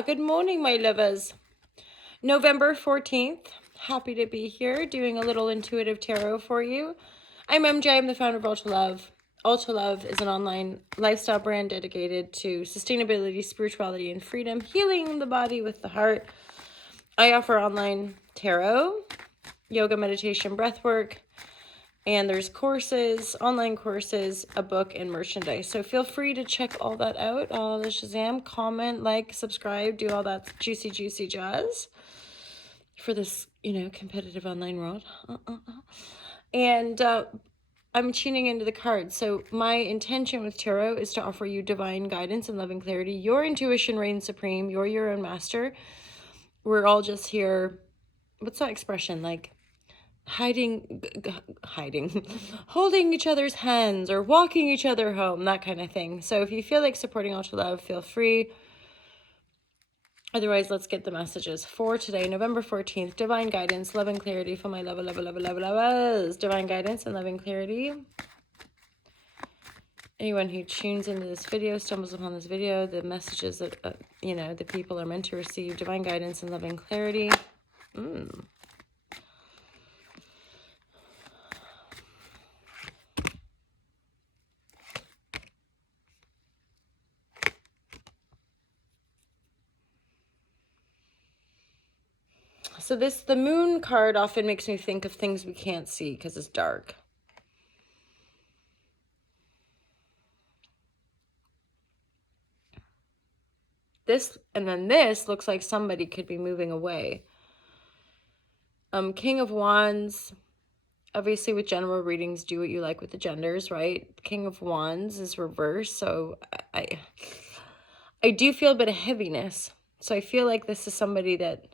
Good morning, my lovers. November 14th. Happy to be here doing a little intuitive tarot for you. I'm MJ. I'm the founder of Ultra Love. Ultra Love is an online lifestyle brand dedicated to sustainability, spirituality, and freedom, healing the body with the heart. I offer online tarot, yoga, meditation, breathwork, and there's courses, online courses, a book, and merchandise. So feel free to check all that out. All the Shazam, comment, like, subscribe, do all that juicy, juicy jazz for this, competitive online world. And I'm tuning into the cards. So my intention with tarot is to offer you divine guidance and loving clarity. Your intuition reigns supreme. You're your own master. We're all just here. What's that expression? Like, hiding, holding each other's hands or walking each other home, that kind of thing. So if you feel like supporting Ultra Love, feel free. Otherwise, let's get the messages for today, November 14th. Divine guidance, love and clarity for my lovers. Divine guidance and loving clarity. Anyone who tunes into this video, stumbles upon this video, the messages that, the people are meant to receive. Divine guidance and loving clarity. So the moon card often makes me think of things we can't see because it's dark. This, and then this looks like somebody could be moving away. King of Wands, obviously with general readings, do what you like with the genders, right? King of Wands is reversed, so I do feel a bit of heaviness. So I feel like this is somebody that,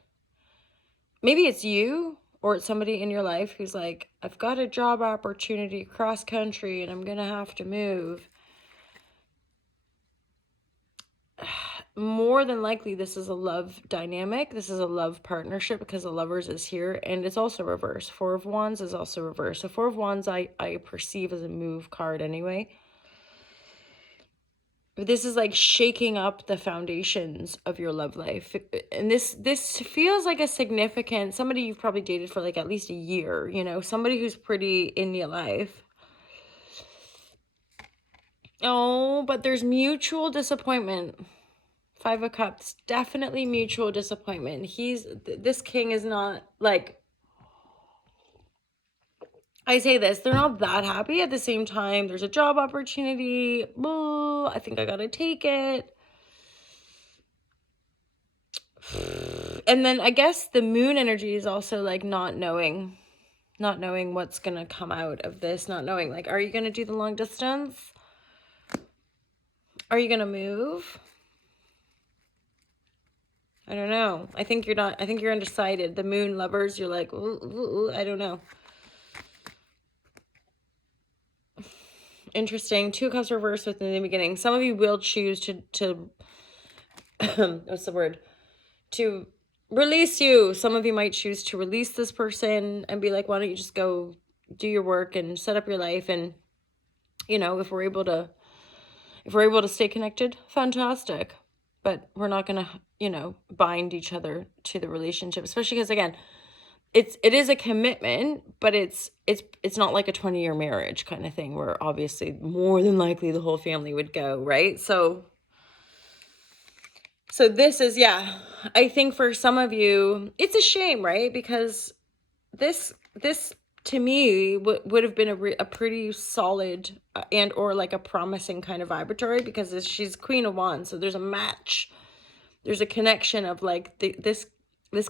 maybe it's you, or it's somebody in your life who's like, I've got a job opportunity cross country and I'm going to have to move. More than likely, this is a love dynamic. This is a love partnership because the Lovers is here, and it's also reversed. Four of Wands is also reversed. So Four of Wands I perceive as a move card anyway. This is like shaking up the foundations of your love life. And this feels like a significant, somebody you've probably dated for like at least a year, somebody who's pretty in your life. Oh, but there's mutual disappointment. Five of Cups, definitely mutual disappointment. This king is not like, I say this, they're not that happy. At the same time, there's a job opportunity. Oh, I think I gotta take it. And then I guess the moon energy is also like not knowing what's gonna come out of this, not knowing, like, are you gonna do the long distance? Are you gonna move? I don't know. I think you're not. I think you're undecided. The moon lovers, you're like, ooh, I don't know. Interesting. Two of Cups reversed within the beginning. Some of you will choose to what's the word? To release you. Some of you might choose to release this person and be like, why don't you just go do your work and set up your life? And, if we're able to stay connected, fantastic. But we're not going to, bind each other to the relationship, especially because, again, it is a commitment, but it's not like a 20-year marriage kind of thing where obviously more than likely the whole family would go, right? So this is, I think for some of you, it's a shame, right? Because this to me would have been a pretty solid and or like a promising kind of vibratory, because she's Queen of Wands, so there's a match, there's a connection of like this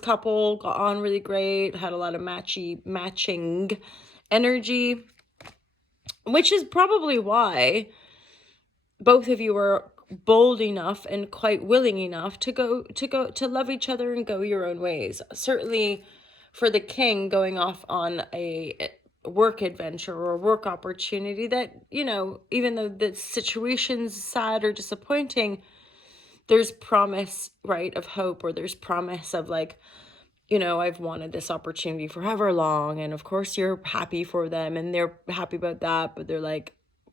couple got on really great, had a lot of matching energy, which is probably why both of you were bold enough and quite willing enough to love each other and go your own ways. Certainly for the king, going off on a work adventure or a work opportunity that, even though the situation's sad or disappointing, there's promise, right, of hope, or there's promise of like, I've wanted this opportunity for however long, and of course you're happy for them and they're happy about that, but they're like,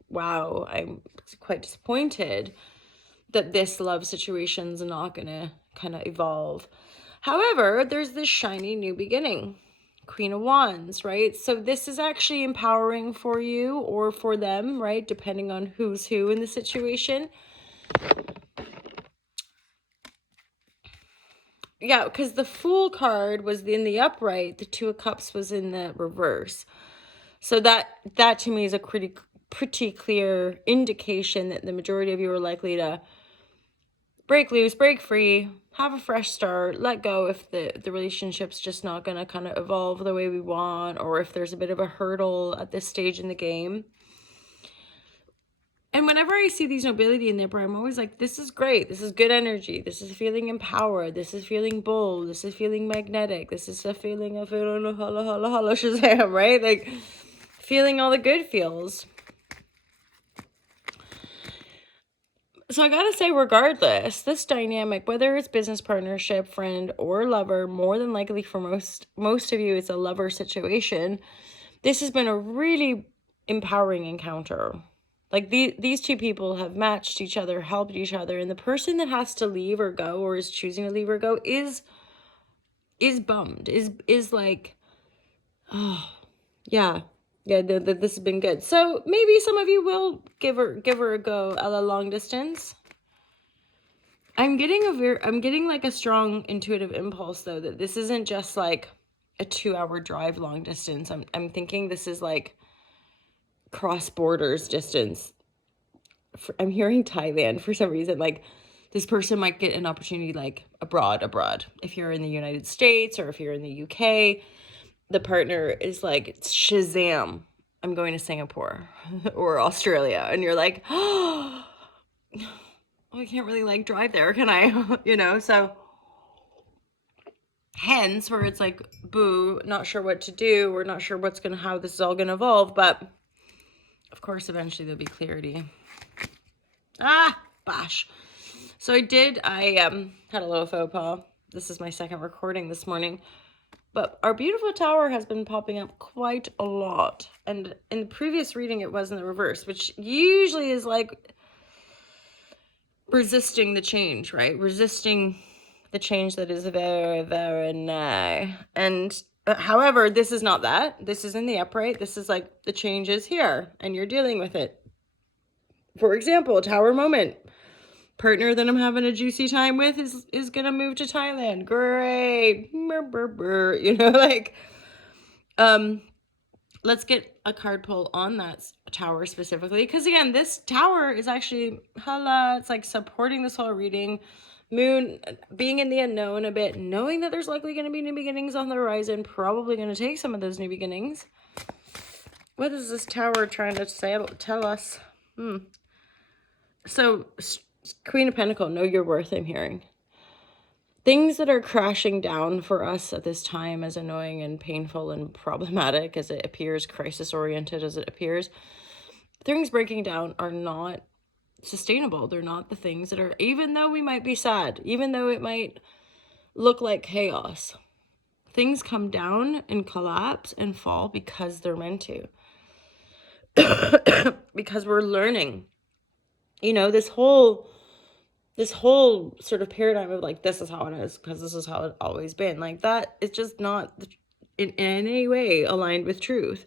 wow, I'm quite disappointed that this love situation's not gonna kind of evolve. However, there's this shiny new beginning. Queen of Wands, right? So this is actually empowering for you or for them, right? Depending on who's who in the situation. Yeah, because the Fool card was in the upright, the Two of Cups was in the reverse. So that to me is a pretty clear indication that the majority of you are likely to break loose, break free, have a fresh start, let go if the relationship's just not going to kind of evolve the way we want, or if there's a bit of a hurdle at this stage in the game. And whenever I see these nobility in there, I'm always like, this is great. This is good energy. This is feeling empowered. This is feeling bold. This is feeling magnetic. This is a feeling of holla, holla, holla, Shazam, right? Like feeling all the good feels. So I gotta say, regardless, this dynamic, whether it's business partnership, friend, or lover, more than likely for most of you, it's a lover situation. This has been a really empowering encounter. Like these two people have matched each other, helped each other, and the person that has to leave or go, or is choosing to leave or go, is bummed, is like, oh yeah. Yeah, this has been good. So maybe some of you will give her a go at a long distance. I'm getting like a strong intuitive impulse though that this isn't just like a 2-hour drive long distance. I'm thinking this is like cross borders distance. I'm hearing Thailand for some reason. Like this person might get an opportunity like abroad. If you're in the United States or if you're in the UK, the partner is like, Shazam, I'm going to Singapore or Australia. And you're like, oh, I can't really like drive there, can I? You know, so hence where it's like, boo, not sure what to do. We're not sure how this is all going to evolve. But of course, eventually there'll be clarity. Bash. So I had a little faux pas. This is my second recording this morning. But our beautiful tower has been popping up quite a lot. And in the previous reading, it was in the reverse, which usually is like resisting the change, right? Resisting the change that is very, very nigh. And however, this is not that. This is in the upright. This is like the change is here and you're dealing with it. For example, tower moment. Partner that I'm having a juicy time with is gonna move to Thailand. Great. You know, like let's get a card pull on that tower specifically, because again, this tower is actually it's like supporting this whole reading. Moon being in the unknown a bit, knowing that there's likely going to be new beginnings on the horizon, probably going to take some of those new beginnings. What is this tower trying to tell us? So Queen of Pentacles, know your worth, I'm hearing. Things that are crashing down for us at this time, as annoying and painful and problematic as it appears, crisis-oriented as it appears, things breaking down are not sustainable. They're not the things that are, even though we might be sad, even though it might look like chaos, things come down and collapse and fall because they're meant to. Because we're learning. You know, this whole sort of paradigm of like, this is how it is because this is how it's always been, like that is just not in any way aligned with truth.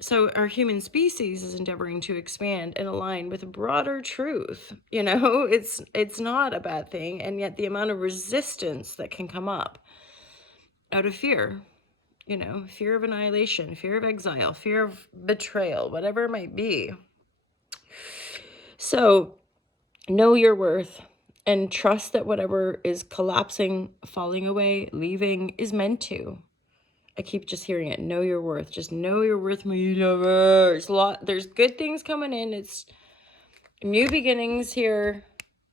So our human species is endeavoring to expand and align with a broader truth. You know, it's not a bad thing. And yet the amount of resistance that can come up out of fear, you know, fear of annihilation, fear of exile, fear of betrayal, whatever it might be. So know your worth and trust that whatever is collapsing, falling away, leaving is meant to. I keep just hearing it. Know your worth. Just know your worth, my lovers. There's good things coming in. It's new beginnings here.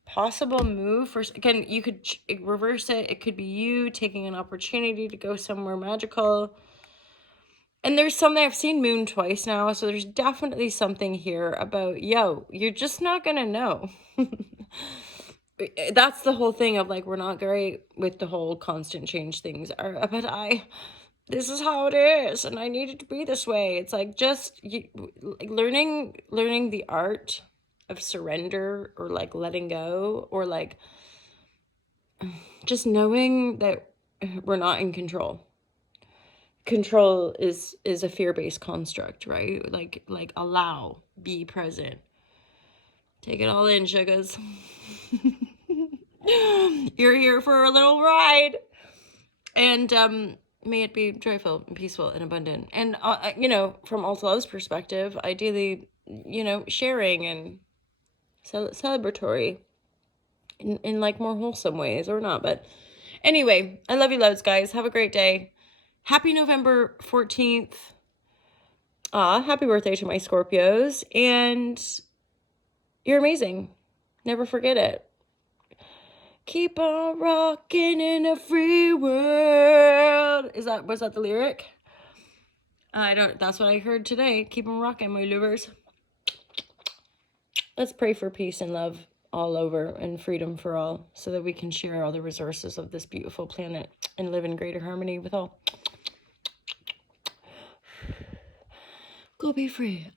Possible move. Again, you could reverse it. It could be you taking an opportunity to go somewhere magical. And there's something, I've seen moon twice now, so there's definitely something here about, you're just not going to know. That's the whole thing of like, we're not great with the whole constant change things. But this is how it is, and I need it to be this way. It's like just learning the art of surrender, or like letting go, or like just knowing that we're not in control. Control is a fear-based construct, right? Like allow, be present. Take it all in, sugars. You're here for a little ride. And may it be joyful and peaceful and abundant. And, you know, from All to Love's perspective, ideally, you know, sharing and celebratory in like more wholesome ways, or not. But anyway, I love you loads, guys. Have a great day. Happy November 14th. Happy birthday to my Scorpios. And you're amazing. Never forget it. Keep on rocking in a free world. Was that the lyric? That's what I heard today. Keep on rocking, my lovers. Let's pray for peace and love all over, and freedom for all, so that we can share all the resources of this beautiful planet and live in greater harmony with all. Go be free.